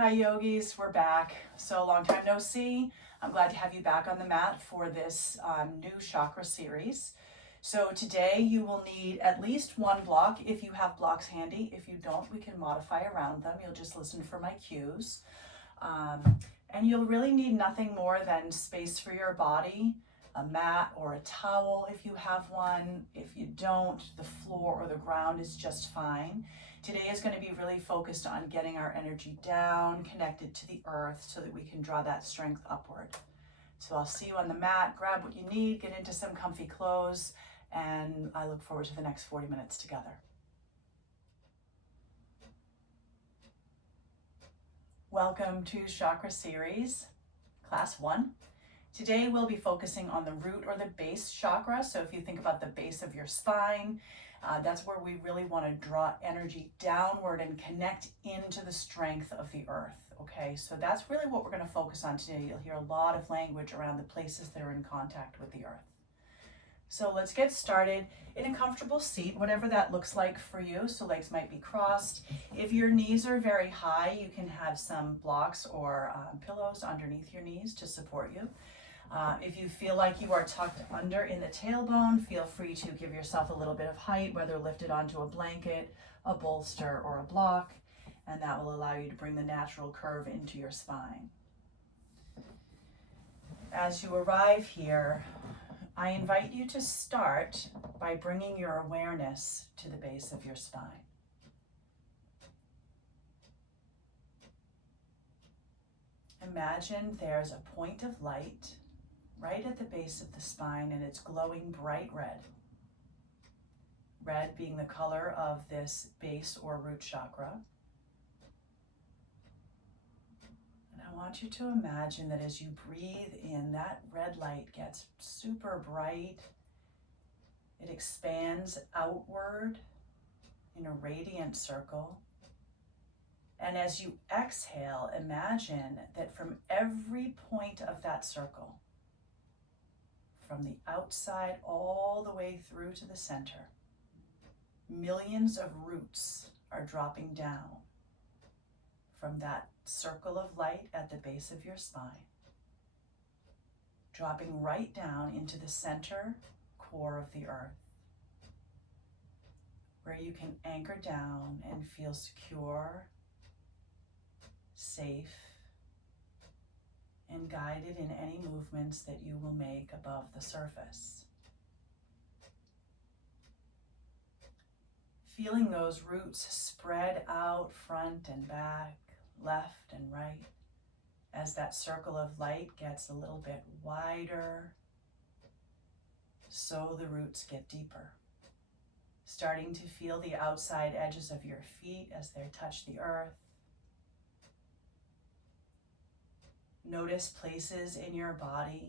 Hi yogis, we're back. So long time no see. I'm glad to have you back on the mat for this new chakra series. So today you will need at least one block if you have blocks handy. If you don't, we can modify around them. You'll just listen for my cues. And you'll really need nothing more than space for your body, a mat or a towel if you have one. If you don't, the floor or the ground is just fine. Today is going to be really focused on getting our energy down, connected to the earth so that we can draw that strength upward. So I'll see you on the mat, grab what you need, get into some comfy clothes, and I look forward to the next 40 minutes together. Welcome to Chakra Series, Class 1. Today we'll be focusing on the root or the base chakra. So if you think about the base of your spine, that's where we really want to draw energy downward and connect into the strength of the earth. Okay, so that's really what we're going to focus on today. You'll hear a lot of language around the places that are in contact with the earth. So let's get started in a comfortable seat, whatever that looks like for you. So legs might be crossed. If your knees are very high, you can have some blocks or pillows underneath your knees to support you. If you feel like you are tucked under in the tailbone, feel free to give yourself a little bit of height, whether lifted onto a blanket, a bolster, or a block, and that will allow you to bring the natural curve into your spine. As you arrive here, I invite you to start by bringing your awareness to the base of your spine. Imagine there's a point of light right at the base of the spine, and it's glowing bright red. Red being the color of this base or root chakra. And I want you to imagine that as you breathe in, that red light gets super bright. It expands outward in a radiant circle. And as you exhale, imagine that from every point of that circle, from the outside all the way through to the center, millions of roots are dropping down from that circle of light at the base of your spine, dropping right down into the center core of the earth, where you can anchor down and feel secure, safe, and guided in any movements that you will make above the surface. Feeling those roots spread out front and back, left and right, as that circle of light gets a little bit wider, so the roots get deeper. Starting to feel the outside edges of your feet as they touch the earth. Notice places in your body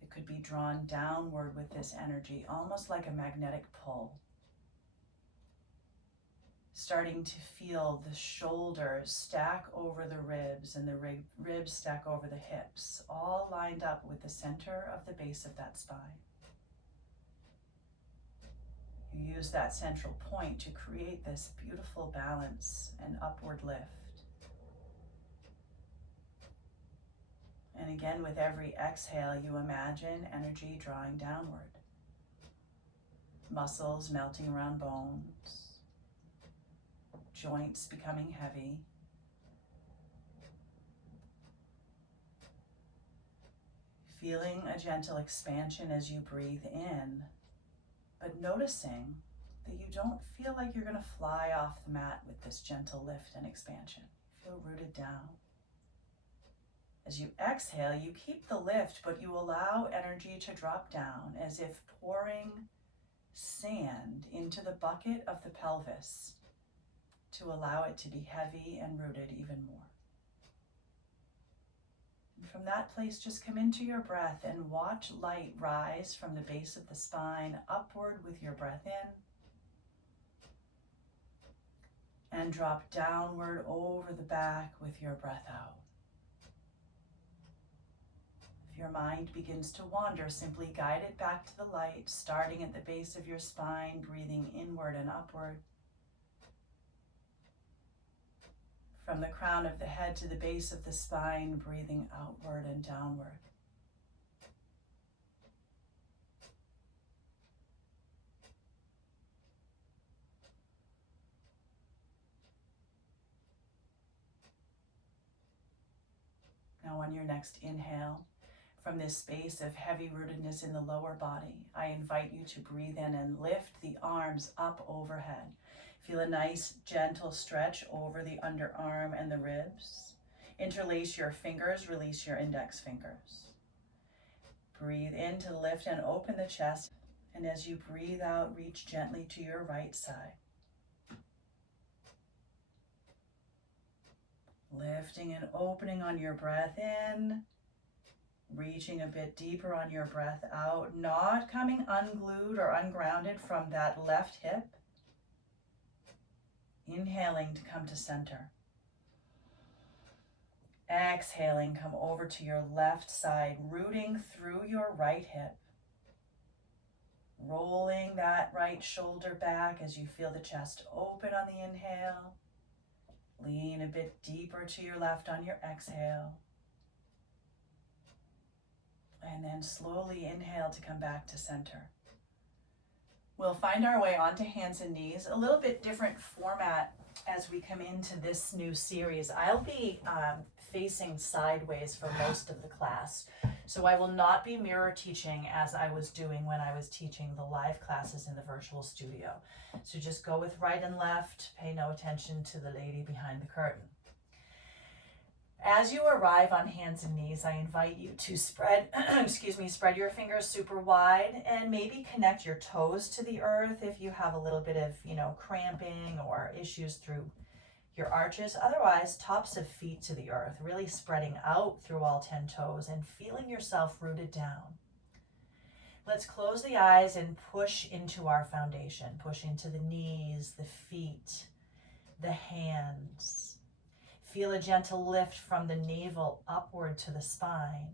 that could be drawn downward with this energy, almost like a magnetic pull. Starting to feel the shoulders stack over the ribs and the ribs stack over the hips, all lined up with the center of the base of that spine. You use that central point to create this beautiful balance and upward lift. And again, with every exhale, you imagine energy drawing downward. Muscles melting around bones. Joints becoming heavy. Feeling a gentle expansion as you breathe in, but noticing that you don't feel like you're going to fly off the mat with this gentle lift and expansion. Feel rooted down. As you exhale, you keep the lift, but you allow energy to drop down as if pouring sand into the bucket of the pelvis to allow it to be heavy and rooted even more. And from that place, just come into your breath and watch light rise from the base of the spine upward with your breath in and drop downward over the back with your breath out. If your mind begins to wander, simply guide it back to the light, starting at the base of your spine, breathing inward and upward. From the crown of the head to the base of the spine, breathing outward and downward. Now on your next inhale, from this space of heavy rootedness in the lower body, I invite you to breathe in and lift the arms up overhead. Feel a nice gentle stretch over the underarm and the ribs. Interlace your fingers, release your index fingers. Breathe in to lift and open the chest, and as you breathe out, reach gently to your right side. Lifting and opening on your breath in, reaching a bit deeper on your breath out, not coming unglued or ungrounded from that left hip. Inhaling to come to center. Exhaling, come over to your left side, rooting through your right hip. Rolling that right shoulder back as you feel the chest open on the inhale. Lean a bit deeper to your left on your exhale. And then slowly inhale to come back to center. We'll find our way onto hands and knees, a little bit different format as we come into this new series. I'll be facing sideways for most of the class, so I will not be mirror teaching as I was doing when I was teaching the live classes in the virtual studio. So just go with right and left, pay no attention to the lady behind the curtain. As you arrive on hands and knees, I invite you to spread your fingers super wide and maybe connect your toes to the earth if you have a little bit of, cramping or issues through your arches. Otherwise, tops of feet to the earth, really spreading out through all 10 toes and feeling yourself rooted down. Let's close the eyes and push into our foundation. Push into the knees, the feet, the hands. Feel a gentle lift from the navel upward to the spine.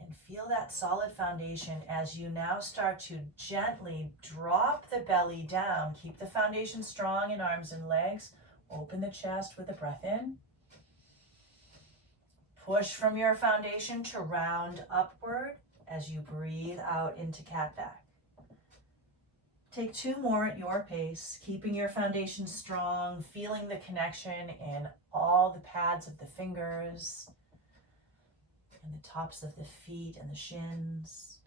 And feel that solid foundation as you now start to gently drop the belly down. Keep the foundation strong in arms and legs. Open the chest with a breath in. Push from your foundation to round upward as you breathe out into cat back. Take 2 more at your pace, keeping your foundation strong, feeling the connection in all the pads of the fingers and the tops of the feet and the shins.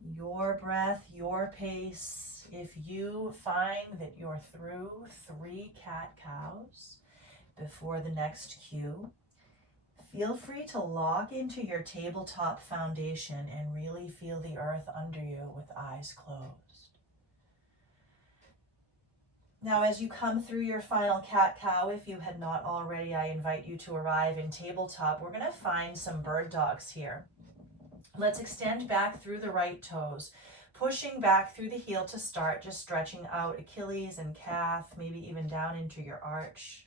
Your breath, your pace. If you find that you're through 3 cat-cows before the next cue, feel free to lock into your tabletop foundation and really feel the earth under you with eyes closed. Now, as you come through your final cat-cow, if you had not already, I invite you to arrive in tabletop. We're going to find some bird dogs here. Let's extend back through the right toes, pushing back through the heel to start, just stretching out Achilles and calf, maybe even down into your arch.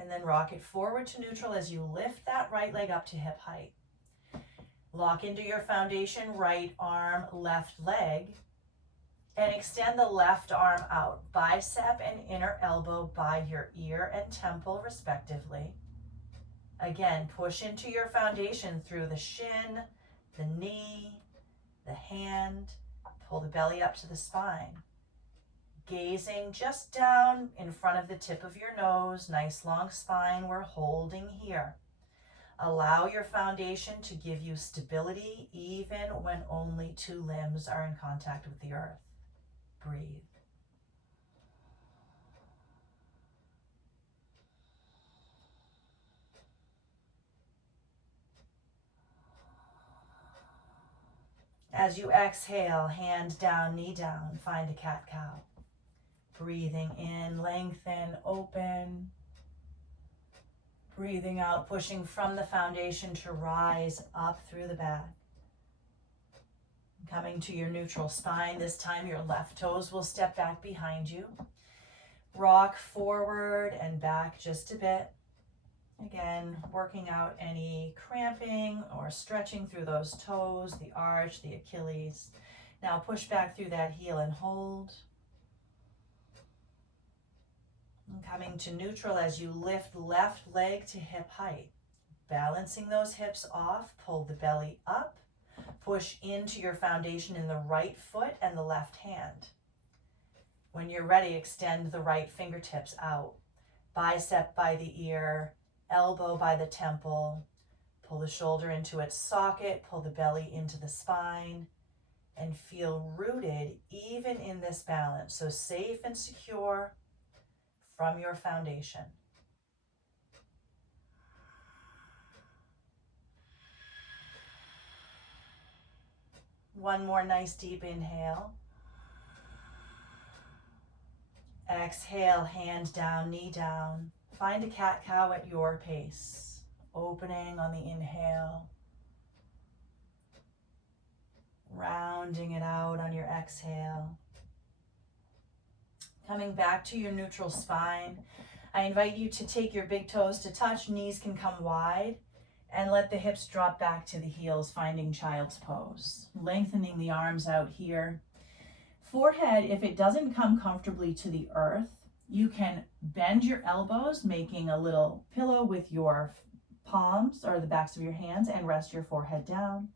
And then rock it forward to neutral as you lift that right leg up to hip height. Lock into your foundation, right arm, left leg, and extend the left arm out, bicep and inner elbow by your ear and temple respectively. Again, push into your foundation through the shin, the knee, the hand, pull the belly up to the spine. Gazing just down in front of the tip of your nose, nice long spine, we're holding here. Allow your foundation to give you stability even when only 2 limbs are in contact with the earth. Breathe. As you exhale, hand down, knee down, find a cat-cow. Breathing in, lengthen, open. Breathing out, pushing from the foundation to rise up through the back. Coming to your neutral spine, this time your left toes will step back behind you. Rock forward and back just a bit. Again, working out any cramping or stretching through those toes, the arch, the Achilles. Now push back through that heel and hold. And coming to neutral as you lift left leg to hip height. Balancing those hips off, pull the belly up, push into your foundation in the right foot and the left hand. When you're ready, extend the right fingertips out. Bicep by the ear, elbow by the temple. Pull the shoulder into its socket, pull the belly into the spine, and feel rooted even in this balance. So safe and secure from your foundation. One more nice deep inhale. Exhale, hand down, knee down. Find a cat-cow at your pace. Opening on the inhale. Rounding it out on your exhale. Coming back to your neutral spine. I invite you to take your big toes to touch. Knees can come wide. And let the hips drop back to the heels, finding child's pose. Lengthening the arms out here. Forehead, if it doesn't come comfortably to the earth, you can bend your elbows, making a little pillow with your palms or the backs of your hands, and rest your forehead down.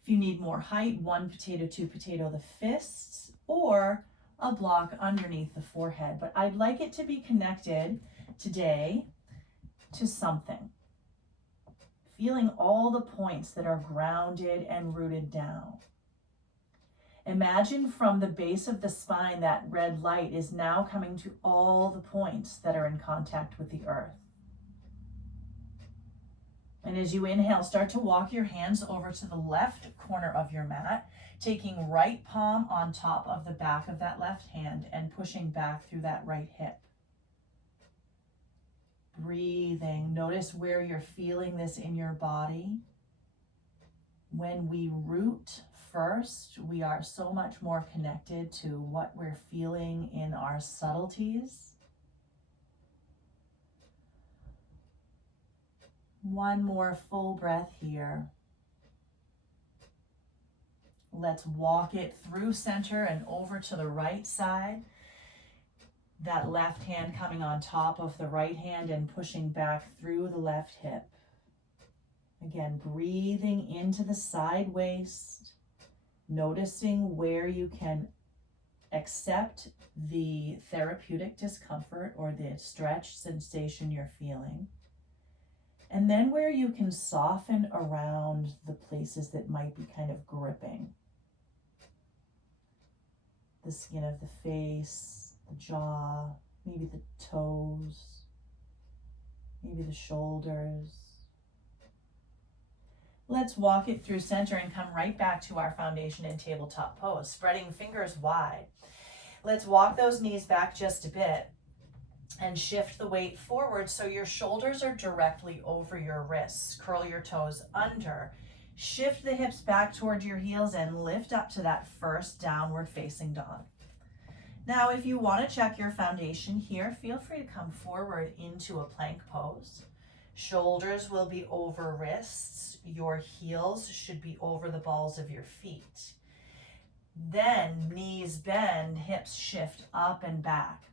If you need more height, one potato, two potato, the fists, or a block underneath the forehead. But I'd like it to be connected today to something. Feeling all the points that are grounded and rooted down. Imagine from the base of the spine that red light is now coming to all the points that are in contact with the earth. And as you inhale, start to walk your hands over to the left corner of your mat, taking right palm on top of the back of that left hand and pushing back through that right hip. Breathing, notice where you're feeling this in your body. When we root first, we are so much more connected to what we're feeling in our subtleties. One more full breath here. Let's walk it through center and over to the right side. That left hand coming on top of the right hand and pushing back through the left hip. Again, breathing into the side waist, noticing where you can accept the therapeutic discomfort or the stretch sensation you're feeling. And then where you can soften around the places that might be kind of gripping. The skin of the face, the jaw, maybe the toes, maybe the shoulders. Let's walk it through center and come right back to our foundation in tabletop pose, spreading fingers wide. Let's walk those knees back just a bit and shift the weight forward so your shoulders are directly over your wrists. Curl your toes under. Shift the hips back towards your heels and lift up to that first downward facing dog. Now, if you want to check your foundation here, feel free to come forward into a plank pose. Shoulders will be over wrists. Your heels should be over the balls of your feet. Then knees bend, hips shift up and back.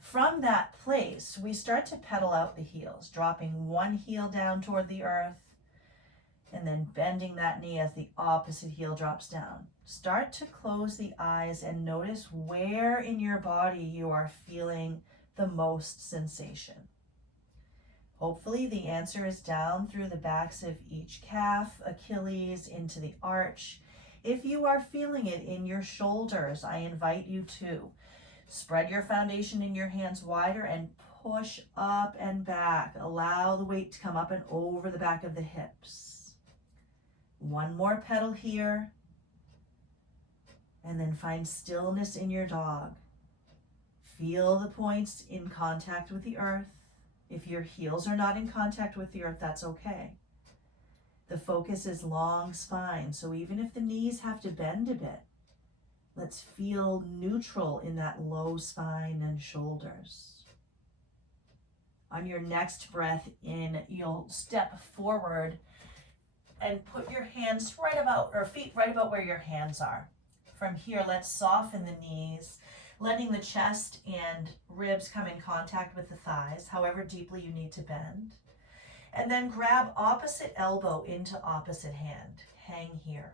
From that place, we start to pedal out the heels, dropping one heel down toward the earth, and then bending that knee as the opposite heel drops down. Start to close the eyes and notice where in your body you are feeling the most sensation. Hopefully the answer is down through the backs of each calf, Achilles, into the arch. If you are feeling it in your shoulders, I invite you to spread your foundation in your hands wider and push up and back. Allow the weight to come up and over the back of the hips. One more pedal here. And then find stillness in your dog. Feel the points in contact with the earth. If your heels are not in contact with the earth, that's okay. The focus is long spine, so even if the knees have to bend a bit, let's feel neutral in that low spine and shoulders. On your next breath in, you'll step forward and put your hands right about, or feet right about where your hands are. From here, let's soften the knees. letting the chest and ribs come in contact with the thighs, however deeply you need to bend. And then grab opposite elbow into opposite hand. Hang here.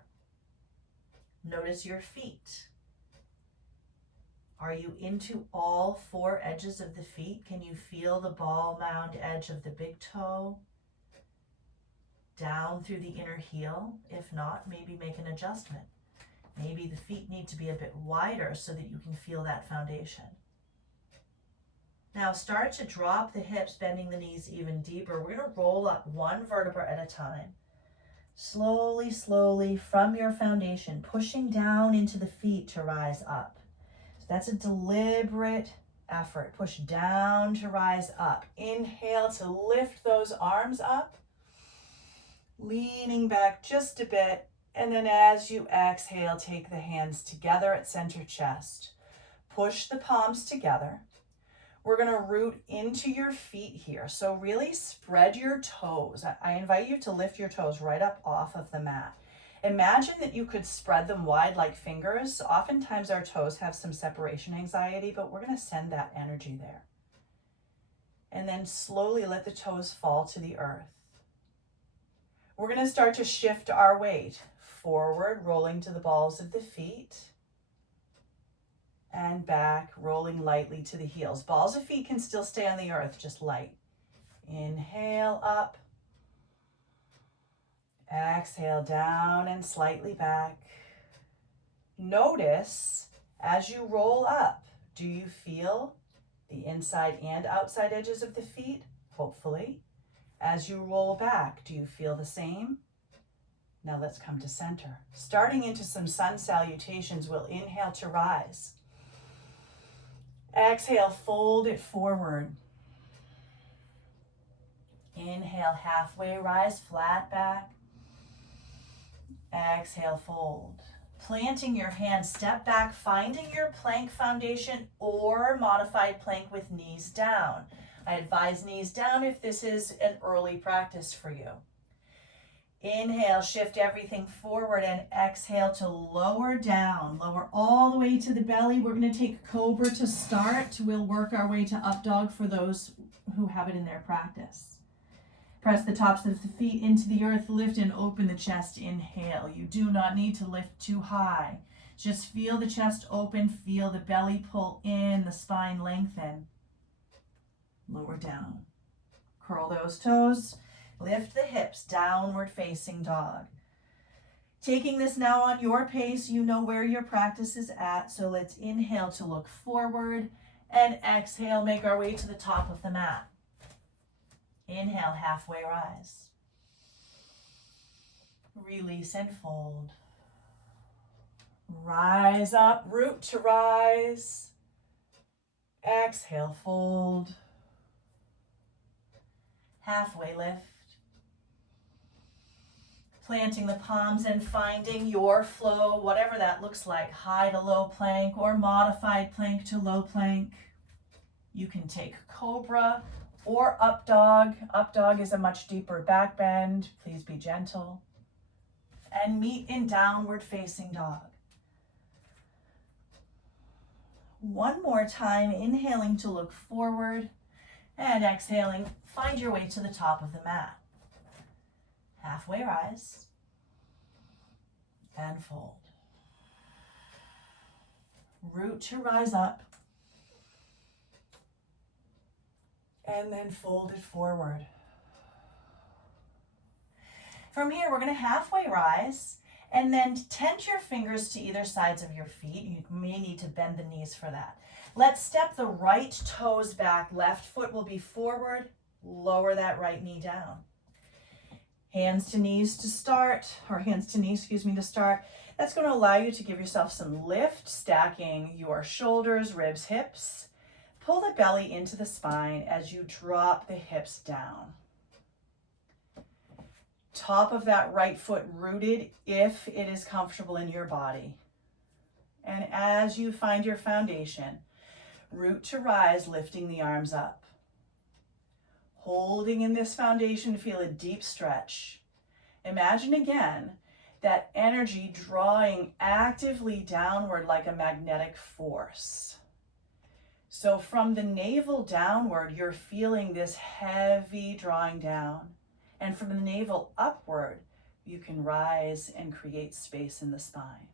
Notice your feet. Are you into all four edges of the feet? Can you feel the ball mound edge of the big toe? Down through the inner heel? If not, maybe make an adjustment. Maybe the feet need to be a bit wider so that you can feel that foundation. Now start to drop the hips, bending the knees even deeper. We're going to roll up one vertebra at a time. Slowly, slowly from your foundation, pushing down into the feet to rise up. So that's a deliberate effort. Push down to rise up. Inhale to lift those arms up. Leaning back just a bit. And then as you exhale, take the hands together at center chest. Push the palms together. We're going to root into your feet here. So really spread your toes. I invite you to lift your toes right up off of the mat. Imagine that you could spread them wide like fingers. Oftentimes our toes have some separation anxiety, but we're going to send that energy there. And then slowly let the toes fall to the earth. We're going to start to shift our weight forward, rolling to the balls of the feet. And back, rolling lightly to the heels. Balls of feet can still stay on the earth, just light. Inhale up. Exhale down and slightly back. Notice as you roll up, do you feel the inside and outside edges of the feet? Hopefully. As you roll back, do you feel the same? Now let's come to center. Starting into some sun salutations, we'll inhale to rise. Exhale, fold it forward. Inhale, halfway rise, flat back. Exhale, fold. Planting your hands, step back, finding your plank foundation or modified plank with knees down. I advise knees down if this is an early practice for you. Inhale, shift everything forward and exhale to lower down. Lower all the way to the belly. We're going to take Cobra to start. We'll work our way to Up Dog for those who have it in their practice. Press the tops of the feet into the earth. Lift and open the chest. Inhale. You do not need to lift too high. Just feel the chest open. Feel the belly pull in, the spine lengthen. Lower down. Curl those toes. Lift the hips, downward facing dog. Taking this now on your pace, you know where your practice is at, so let's inhale to look forward and exhale, make our way to the top of the mat. Inhale, halfway rise. Release and fold. Rise up, root to rise. Exhale, fold. Halfway lift. Planting the palms and finding your flow, whatever that looks like, high to low plank or modified plank to low plank. You can take Cobra or Up Dog. Up Dog is a much deeper back bend. Please be gentle. And meet in downward facing dog. One more time, inhaling to look forward and exhaling, find your way to the top of the mat. Halfway rise and fold. Root to rise up and then fold it forward. From here, we're going to halfway rise and then tent your fingers to either sides of your feet. You may need to bend the knees for that. Let's step the right toes back. Left foot will be forward. Lower that right knee down. Hands to knees to start, or hands to knees, to start. That's going to allow you to give yourself some lift, stacking your shoulders, ribs, hips. Pull the belly into the spine as you drop the hips down. Top of that right foot rooted if it is comfortable in your body. And as you find your foundation, root to rise, lifting the arms up. Holding in this foundation, feel a deep stretch. Imagine again that energy drawing actively downward like a magnetic force. So from the navel downward, you're feeling this heavy drawing down. And from the navel upward, you can rise and create space in the spine.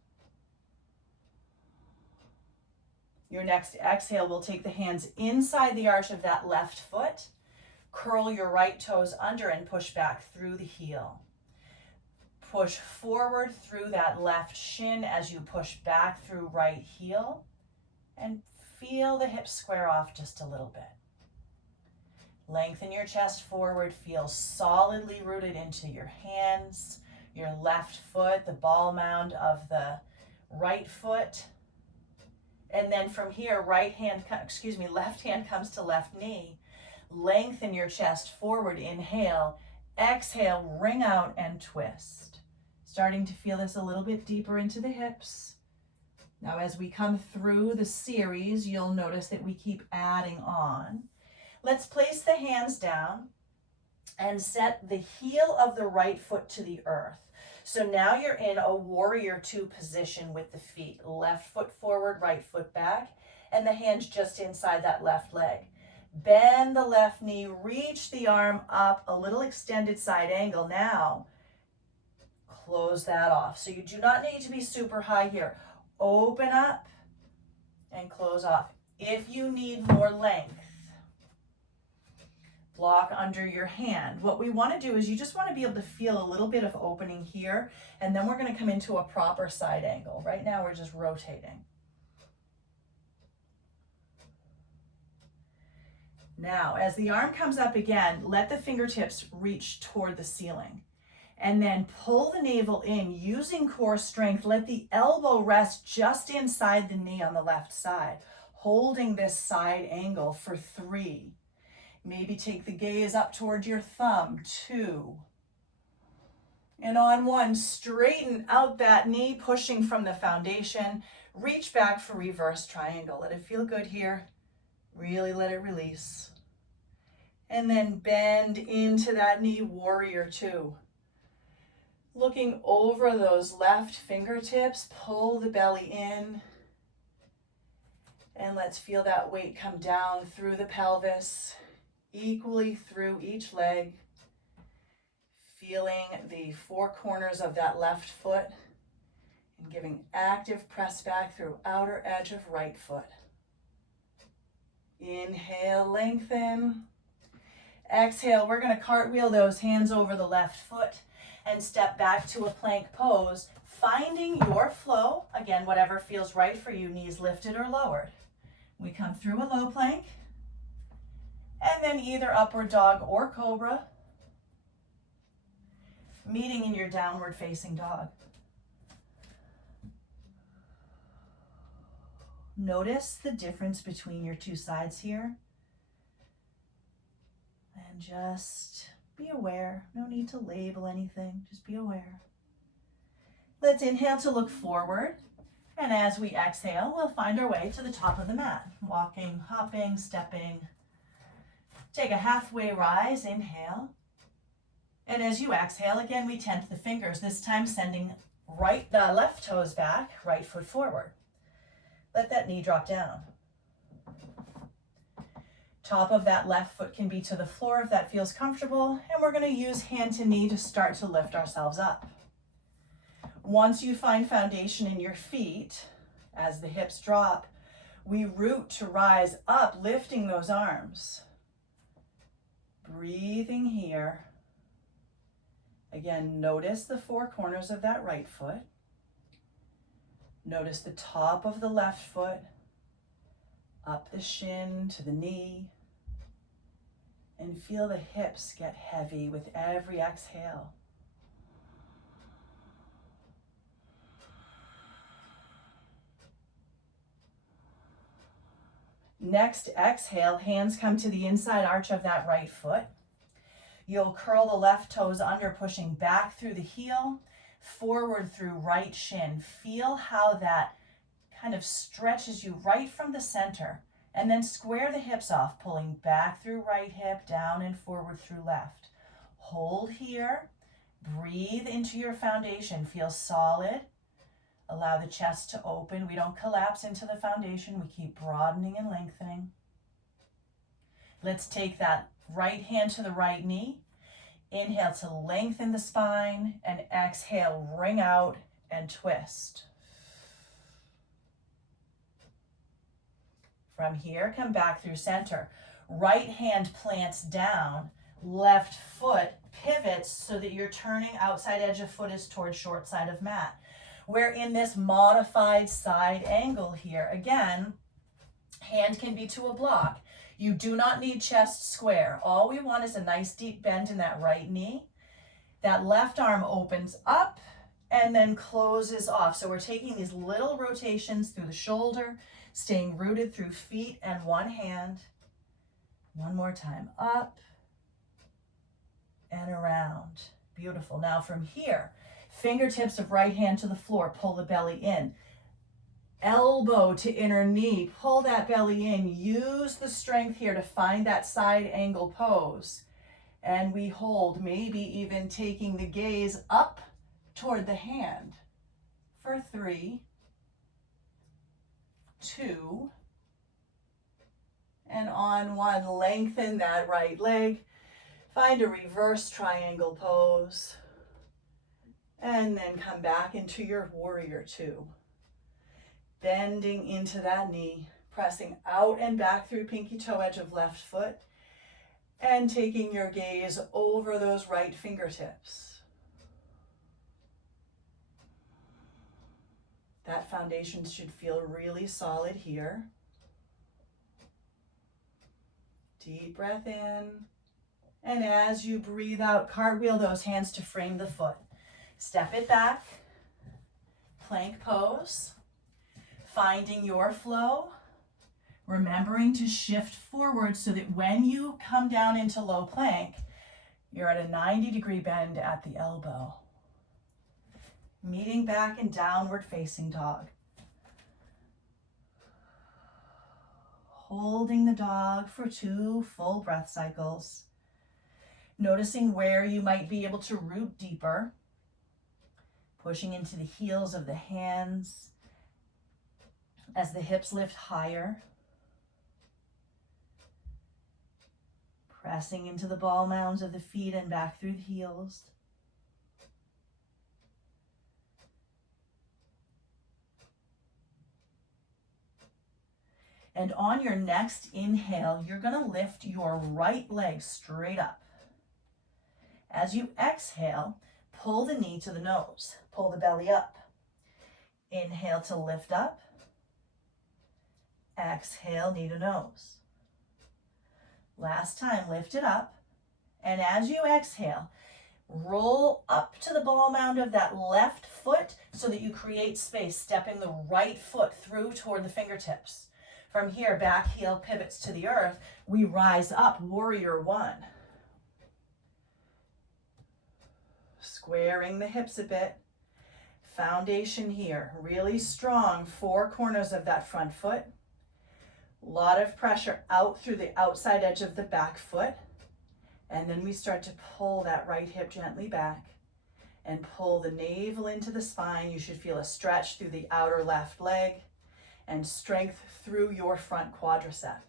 Your next exhale will take the hands inside the arch of that left foot. Curl your right toes under and push back through the heel. Push forward through that left shin as you push back through right heel. And feel the hips square off just a little bit. Lengthen your chest forward. Feel solidly rooted into your hands, your left foot, the ball mound of the right foot. And then from here, left hand comes to left knee. Lengthen your chest forward, inhale. Exhale, ring out and twist. Starting to feel this a little bit deeper into the hips. Now, as we come through the series, you'll notice that we keep adding on. Let's place the hands down and set the heel of the right foot to the earth. So now you're in a warrior two position with the feet. Left foot forward, right foot back, and the hands just inside that left leg. Bend the left knee, reach the arm up, a little extended side angle. Now, close that off. So you do not need to be super high here. Open up and close off. If you need more length, block under your hand. What we want to do is you just want to be able to feel a little bit of opening here, and then we're going to come into a proper side angle. Right now we're just rotating. Now, as the arm comes up again, let the fingertips reach toward the ceiling. And then pull the navel in using core strength. Let the elbow rest just inside the knee on the left side, holding this side angle for 3. Maybe take the gaze up toward your thumb, 2. And on 1, straighten out that knee, pushing from the foundation. Reach back for reverse triangle. Let it feel good here. Really let it release. And then bend into that knee, warrior 2. Looking over those left fingertips, pull the belly in. And let's feel that weight come down through the pelvis, equally through each leg. Feeling the 4 corners of that left foot and giving active press back through outer edge of right foot. Inhale, lengthen. Exhale, we're going to cartwheel those hands over the left foot and step back to a plank pose, finding your flow. Again, whatever feels right for you, knees lifted or lowered. We come through a low plank, and then either upward dog or cobra, meeting in your downward facing dog. Notice the difference between your 2 sides here. And just be aware. No need to label anything. Just be aware. Let's inhale to look forward. And as we exhale, we'll find our way to the top of the mat. Walking, hopping, stepping. Take a halfway rise. Inhale. And as you exhale, again, we tent the fingers, this time sending the left toes back, right foot forward. Let that knee drop down. Top of that left foot can be to the floor if that feels comfortable, and we're going to use hand to knee to start to lift ourselves up. Once you find foundation in your feet, as the hips drop, we root to rise up, lifting those arms. Breathing here. Again, notice the 4 corners of that right foot. Notice the top of the left foot, up the shin to the knee, and feel the hips get heavy with every exhale. Next exhale, hands come to the inside arch of that right foot. You'll curl the left toes under, pushing back through the heel, forward through right shin. Feel how that kind of stretches you right from the center, and then square the hips off, pulling back through right hip, down and forward through left. Hold here, breathe into your foundation, feel solid. Allow the chest to open. We don't collapse into the foundation. We keep broadening and lengthening. Let's take that right hand to the right knee. Inhale to lengthen the spine and exhale, wring out and twist. From here, come back through center. Right hand plants down, left foot pivots so that your turning outside edge of foot is towards short side of mat. We're in this modified side angle here. Again, hand can be to a block. You do not need chest square. All we want is a nice deep bend in that right knee. That left arm opens up and then closes off. So we're taking these little rotations through the shoulder, staying rooted through feet and one hand. One more time, up and around. Beautiful. Now from here, fingertips of right hand to the floor, pull the belly in. Elbow to inner knee, pull that belly in. Use the strength here to find that side angle pose. And we hold, maybe even taking the gaze up toward the hand for 3, 2, and on 1, lengthen that right leg. Find a reverse triangle pose. And then come back into your warrior 2. Bending into that knee, pressing out and back through pinky toe edge of left foot, and taking your gaze over those right fingertips. That foundation should feel really solid here. Deep breath in, and as you breathe out, cartwheel those hands to frame the foot. Step it back, plank pose. Finding your flow, remembering to shift forward so that when you come down into low plank, you're at a 90-degree bend at the elbow. Meeting back in downward facing dog. Holding the dog for 2 full breath cycles. Noticing where you might be able to root deeper. Pushing into the heels of the hands as the hips lift higher. Pressing into the ball mounds of the feet and back through the heels. And on your next inhale, you're going to lift your right leg straight up. As you exhale, pull the knee to the nose. Pull the belly up. Inhale to lift up. Exhale, knee to nose. Last time, lift it up. And as you exhale, roll up to the ball mound of that left foot so that you create space, stepping the right foot through toward the fingertips. From here, back heel pivots to the earth. We rise up, warrior 1. Squaring the hips a bit. Foundation here, really strong, 4 corners of that front foot. Lot of pressure out through the outside edge of the back foot. And then we start to pull that right hip gently back and pull the navel into the spine. You should feel a stretch through the outer left leg and strength through your front quadricep.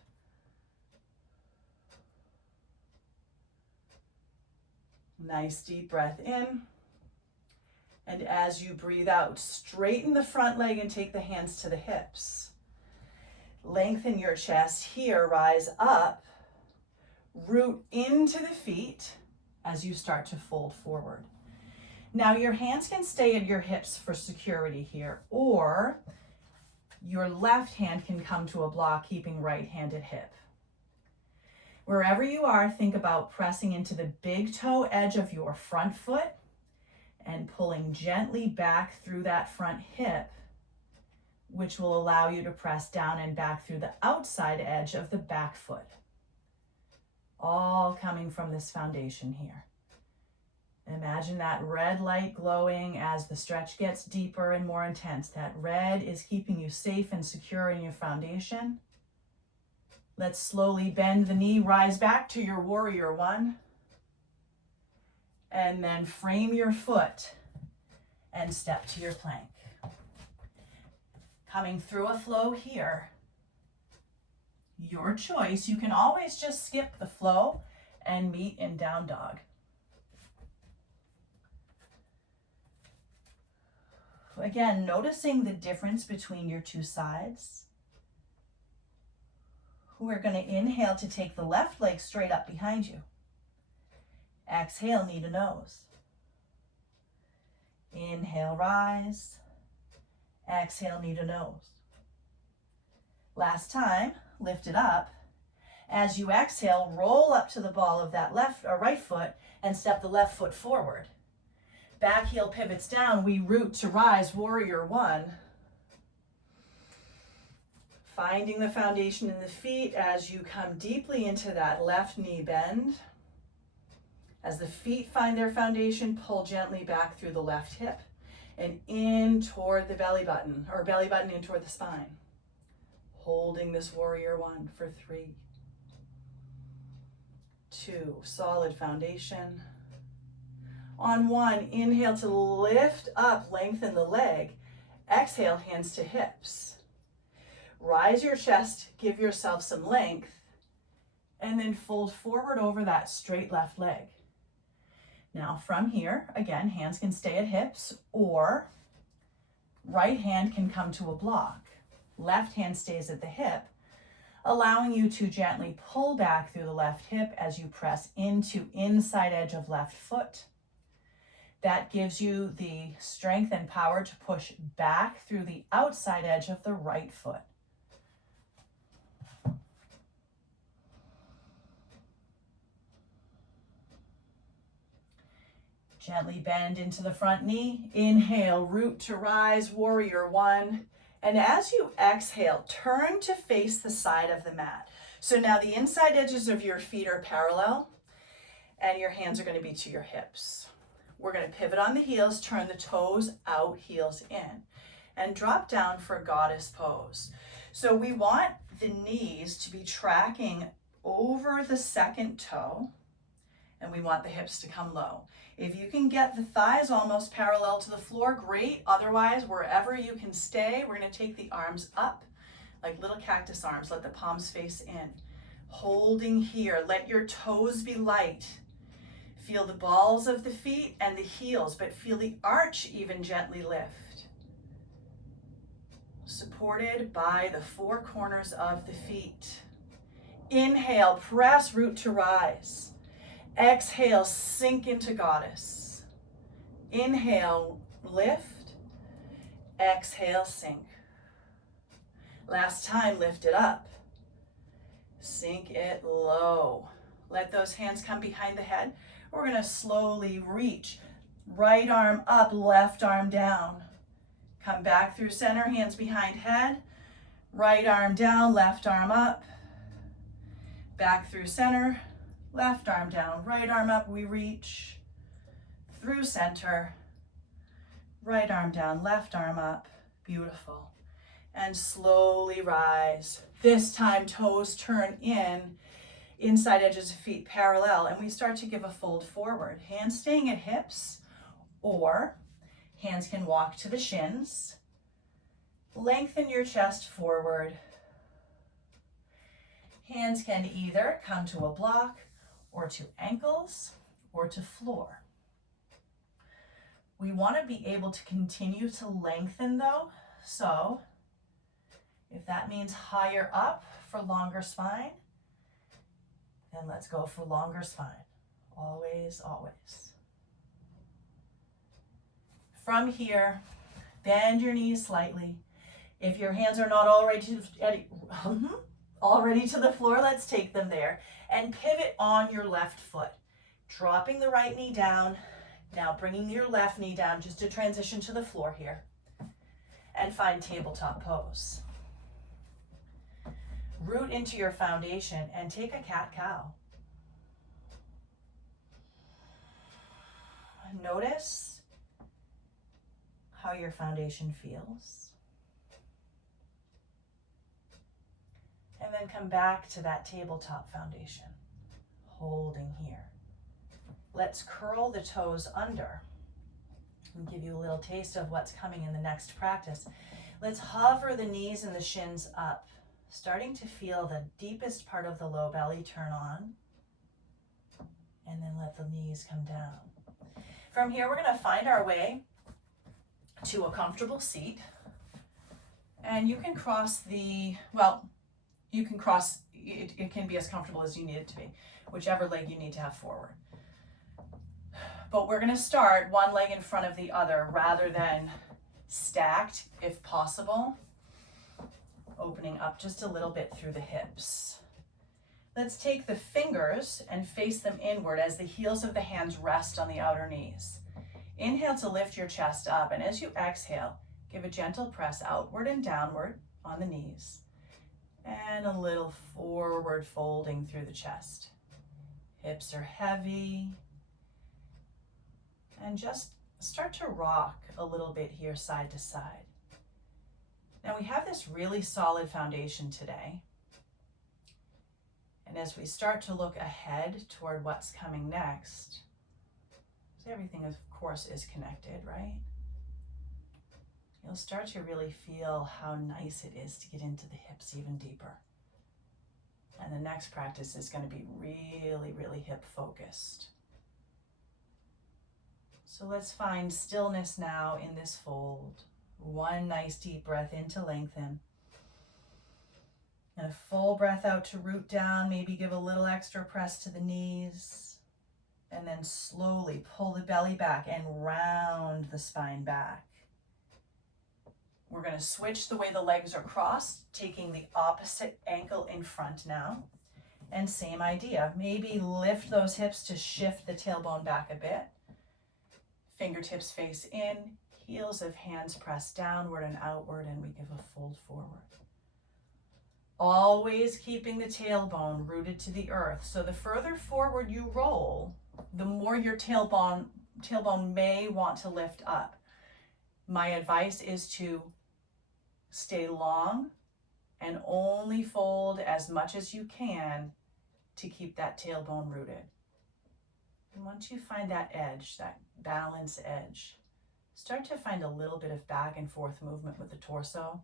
Nice deep breath in. And as you breathe out, straighten the front leg and take the hands to the hips. Lengthen your chest here, rise up, root into the feet as you start to fold forward. Now your hands can stay at your hips for security here, or your left hand can come to a block, keeping right hand at hip. Wherever you are, think about pressing into the big toe edge of your front foot and pulling gently back through that front hip, which will allow you to press down and back through the outside edge of the back foot. All coming from this foundation here. Imagine that red light glowing as the stretch gets deeper and more intense. That red is keeping you safe and secure in your foundation. Let's slowly bend the knee, rise back to your warrior 1. And then frame your foot and step to your plank. Coming through a flow here. Your choice. You can always just skip the flow and meet in down dog. Again, noticing the difference between your two sides. We're going to inhale to take the left leg straight up behind you. Exhale, knee to nose. Inhale, rise. Exhale, knee to nose. Last time, lift it up. As you exhale, roll up to the ball of that left or right foot and step the left foot forward. Back heel pivots down. We root to rise, warrior one. Finding the foundation in the feet as you come deeply into that left knee bend. As the feet find their foundation, pull gently back through the left hip and in toward the belly button, or belly button in toward the spine. Holding this warrior one for 3, 2, solid foundation. On 1, inhale to lift up, lengthen the leg. Exhale, hands to hips. Rise your chest, give yourself some length, and then fold forward over that straight left leg. Now from here, again, hands can stay at hips, or right hand can come to a block. Left hand stays at the hip, allowing you to gently pull back through the left hip as you press into inside edge of left foot. That gives you the strength and power to push back through the outside edge of the right foot. Gently bend into the front knee. Inhale, root to rise, warrior one. And as you exhale, turn to face the side of the mat. So now the inside edges of your feet are parallel and your hands are going to be to your hips. We're going to pivot on the heels, turn the toes out, heels in, and drop down for goddess pose. So we want the knees to be tracking over the second toe, and we want the hips to come low. If you can get the thighs almost parallel to the floor, great. Otherwise, wherever you can stay, we're going to take the arms up like little cactus arms. Let the palms face in. Holding here. Let your toes be light. Feel the balls of the feet and the heels, but feel the arch even gently lift. Supported by the 4 corners of the feet. Inhale, press root to rise. Exhale, sink into goddess. Inhale, lift. Exhale, sink. Last time, lift it up. Sink it low. Let those hands come behind the head. We're going to slowly reach. Right arm up, left arm down. Come back through center, hands behind head. Right arm down, left arm up. Back through center. Left arm down, right arm up, we reach through center. Right arm down, left arm up. Beautiful. And slowly rise. This time toes turn in, inside edges of feet parallel, and we start to give a fold forward. Hands staying at hips, or hands can walk to the shins. Lengthen your chest forward. Hands can either come to a block, or to ankles, or to floor. We want to be able to continue to lengthen though, so if that means higher up for longer spine, then let's go for longer spine. Always, always. From here, bend your knees slightly. If your hands are not already to the floor, let's take them there. And pivot on your left foot, dropping the right knee down. Now bringing your left knee down just to transition to the floor here. And find tabletop pose. Root into your foundation and take a cat-cow. Notice how your foundation feels. And then come back to that tabletop foundation, holding here. Let's curl the toes under and give you a little taste of what's coming in the next practice. Let's hover the knees and the shins up, starting to feel the deepest part of the low belly turn on, and then let the knees come down. From here, we're going to find our way to a comfortable seat, and you can cross it can be as comfortable as you need it to be, whichever leg you need to have forward. But we're going to start one leg in front of the other rather than stacked if possible, opening up just a little bit through the hips. Let's take the fingers and face them inward as the heels of the hands rest on the outer knees. Inhale to lift your chest up, and as you exhale, give a gentle press outward and downward on the knees, and a little forward folding through the chest. Hips are heavy, and just start to rock a little bit here side to side. Now we have this really solid foundation today. And as we start to look ahead toward what's coming next, because everything of course is connected, right? You'll start to really feel how nice it is to get into the hips even deeper. And the next practice is going to be really, really hip focused. So let's find stillness now in this fold. One nice deep breath in to lengthen. And a full breath out to root down, maybe give a little extra press to the knees. And then slowly pull the belly back and round the spine back. We're going to switch the way the legs are crossed, taking the opposite ankle in front now. And same idea, maybe lift those hips to shift the tailbone back a bit. Fingertips face in, heels of hands press downward and outward, and we give a fold forward. Always keeping the tailbone rooted to the earth. So the further forward you roll, the more your tailbone may want to lift up. My advice is to stay long and only fold as much as you can to keep that tailbone rooted. And once you find that edge, that balance edge, start to find a little bit of back and forth movement with the torso,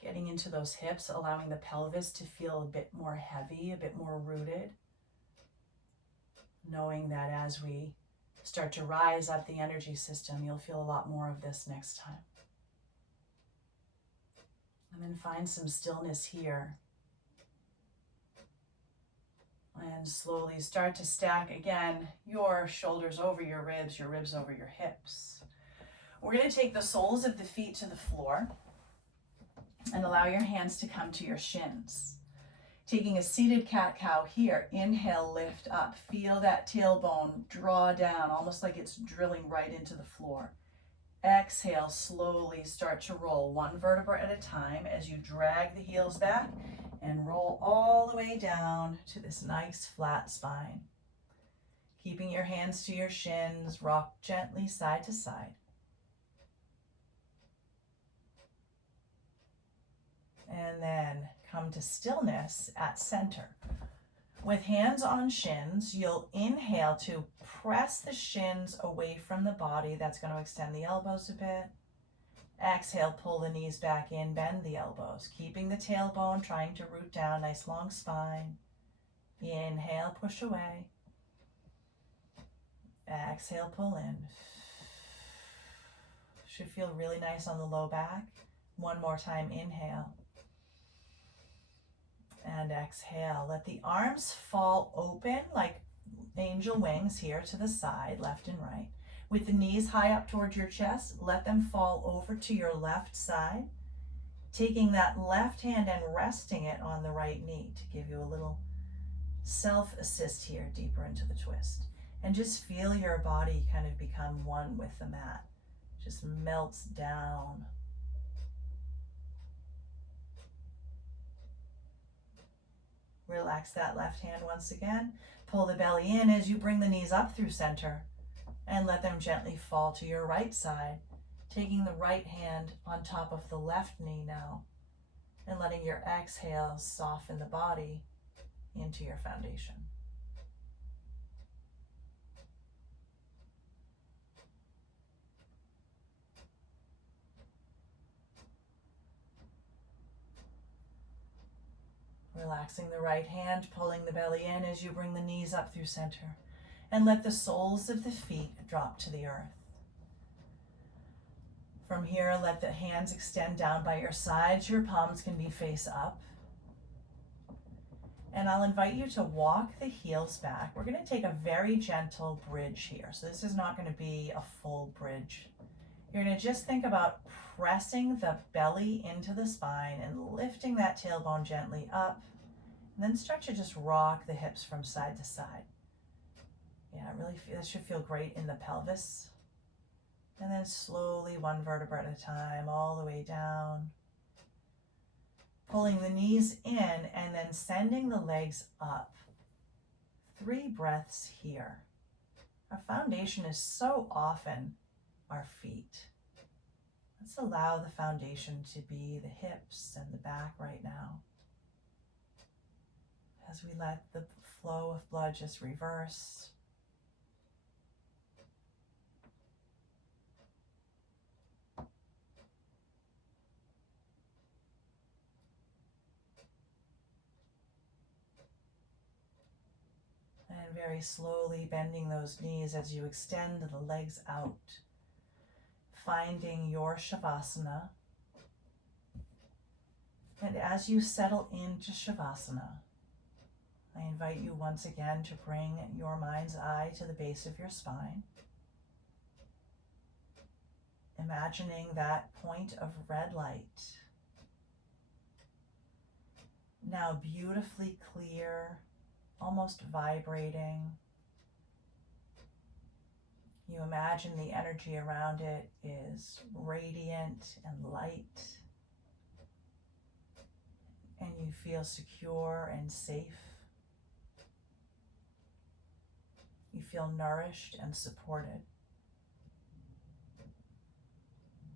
getting into those hips, allowing the pelvis to feel a bit more heavy, a bit more rooted, knowing that as we start to rise up the energy system, you'll feel a lot more of this next time. And then find some stillness here. And slowly start to stack again your shoulders over your ribs over your hips. We're going to take the soles of the feet to the floor and allow your hands to come to your shins. Taking a seated cat-cow here, inhale, lift up. Feel that tailbone draw down, almost like it's drilling right into the floor. Exhale, slowly start to roll one vertebra at a time as you drag the heels back and roll all the way down to this nice flat spine. Keeping your hands to your shins, rock gently side to side. And then come to stillness at center. With hands on shins, you'll inhale to press the shins away from the body. That's going to extend the elbows a bit. Exhale, pull the knees back in, bend the elbows, keeping the tailbone, trying to root down, nice long spine. Inhale, push away. Exhale, pull in. Should feel really nice on the low back. One more time, inhale. And exhale. Let the arms fall open like angel wings here to the side, left and right. With the knees high up towards your chest, let them fall over to your left side. Taking that left hand and resting it on the right knee to give you a little self-assist here, deeper into the twist. And just feel your body kind of become one with the mat. Just melts down. Relax that left hand once again. Pull the belly in as you bring the knees up through center and let them gently fall to your right side, taking the right hand on top of the left knee now and letting your exhale soften the body into your foundation. Relaxing the right hand, pulling the belly in as you bring the knees up through center. And let the soles of the feet drop to the earth. From here, let the hands extend down by your sides. Your palms can be face up. And I'll invite you to walk the heels back. We're going to take a very gentle bridge here. So this is not going to be a full bridge. You're going to just think about pressing the belly into the spine and lifting that tailbone gently up. And then start to just rock the hips from side to side. Yeah, that should feel great in the pelvis. And then slowly, one vertebra at a time, all the way down. Pulling the knees in and then sending the legs up. 3 breaths here. Our foundation is so often our feet. Let's allow the foundation to be the hips and the back right now. As we let the flow of blood just reverse. And very slowly bending those knees as you extend the legs out. Finding your Shavasana. And as you settle into Shavasana, I invite you once again to bring your mind's eye to the base of your spine. Imagining that point of red light. Now beautifully clear, almost vibrating. You imagine the energy around it is radiant and light, and you feel secure and safe. You feel nourished and supported.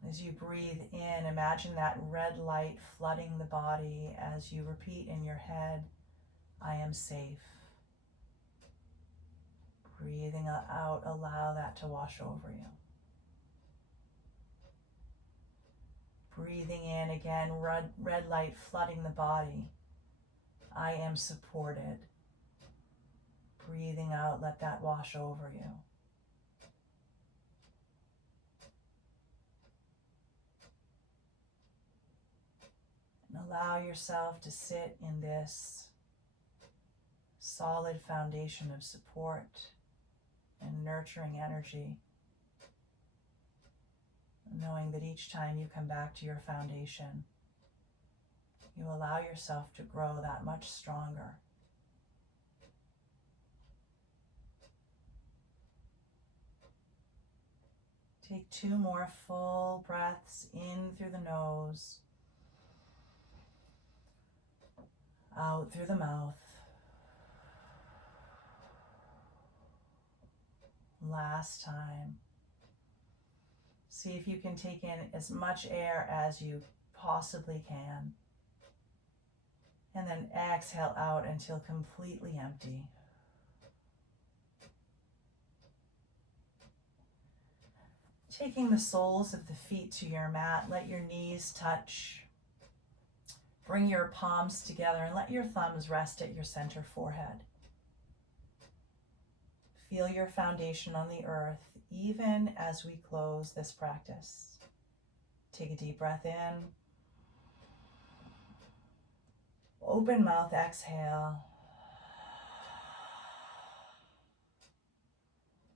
As you breathe in, imagine that red light flooding the body as you repeat in your head, I am safe. Breathing out, allow that to wash over you. Breathing in again, red light flooding the body. I am supported. Breathing out, let that wash over you. And allow yourself to sit in this solid foundation of support and nurturing energy, knowing that each time you come back to your foundation, you allow yourself to grow that much stronger. Take 2 more full breaths in through the nose, out through the mouth. Last time. See if you can take in as much air as you possibly can. And then exhale out until completely empty. Taking the soles of the feet to your mat, let your knees touch. Bring your palms together and let your thumbs rest at your center forehead. Feel your foundation on the earth, even as we close this practice. Take a deep breath in. Open mouth, exhale.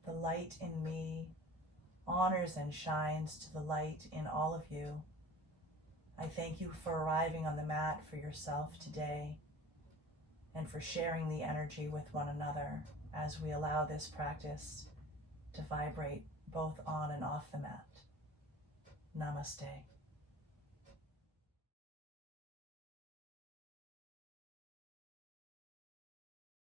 The light in me honors and shines to the light in all of you. I thank you for arriving on the mat for yourself today and for sharing the energy with one another as we allow this practice to vibrate both on and off the mat. Namaste.